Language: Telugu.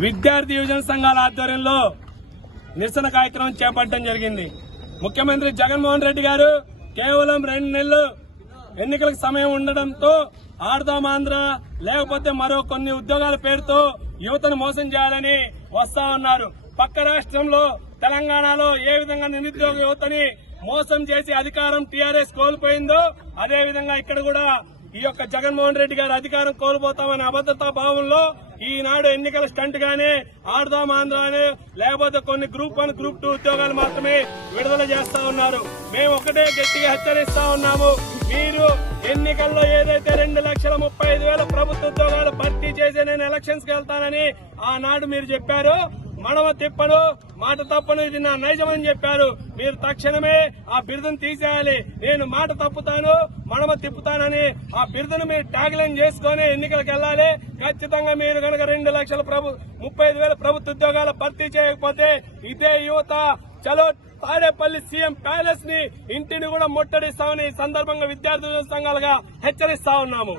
విద్యార్థి యువజన సంఘాల ఆధ్వర్యంలో నిరసన కార్యక్రమం చేపట్టడం జరిగింది. ముఖ్యమంత్రి జగన్మోహన్ రెడ్డి గారు కేవలం రెండు నెలలు ఎన్నికలకు సమయం ఉండడంతో ఆడదాం ఆంధ్ర లేకపోతే మరో కొన్ని ఉద్యోగాల పేరుతో యువతను మోసం చేయాలని వస్తా ఉన్నారు. పక్క రాష్ట్రంలో తెలంగాణలో ఏ విధంగా నిరుద్యోగ యువతని మోసం చేసి అధికారం టీఆర్ఎస్ కోల్పోయిందో అదే విధంగా ఇక్కడ కూడా ఈ యొక్క జగన్మోహన్ రెడ్డి గారు అధికారం కోల్పోతామనే అభద్రతా భావంలో ఈనాడు ఎన్నికల స్టంట్ గానే ఆడదాం ఆంధ్ర అనే లేకపోతే కొన్ని గ్రూప్ వన్ గ్రూప్ టూ ఉద్యోగాలు మాత్రమే విడుదల చేస్తా ఉన్నారు. మేము ఒకటే గట్టిగా హెచ్చరిస్తా ఉన్నాము. మీరు ఎన్నికల్లో ఏదైతే రెండు లక్షల ముప్పై ఐదు వేల ప్రభుత్వ ఉద్యోగాలు భర్తీ చేసి నేను ఎలక్షన్స్కి వెళ్తానని ఆనాడు మీరు చెప్పారు. మడమ తిప్పను మాట తప్పను ఇది నా నైజమని చెప్పారు. మీరు తక్షణమే ఆ బిరుదును తీసేయాలి. నేను మాట తప్పుతాను మడమ తిప్పుతానని ఆ బిరుదును మీరు ట్యాగ్లైన్ చేసుకుని ఎన్నికలకు వెళ్ళాలి. ఖచ్చితంగా మీరు కనుక రెండు లక్షల ప్రభు ముప్పై ఐదు వేల ప్రభుత్వ ఉద్యోగాలు భర్తీ చేయకపోతే ఇదే యువత చలో తాడేపల్లి సీఎం ప్యాలెస్ని ఇంటిని కూడా ముట్టడిస్తామని ఈ సందర్భంగా విద్యార్థి సంఘాలుగా హెచ్చరిస్తా ఉన్నాము.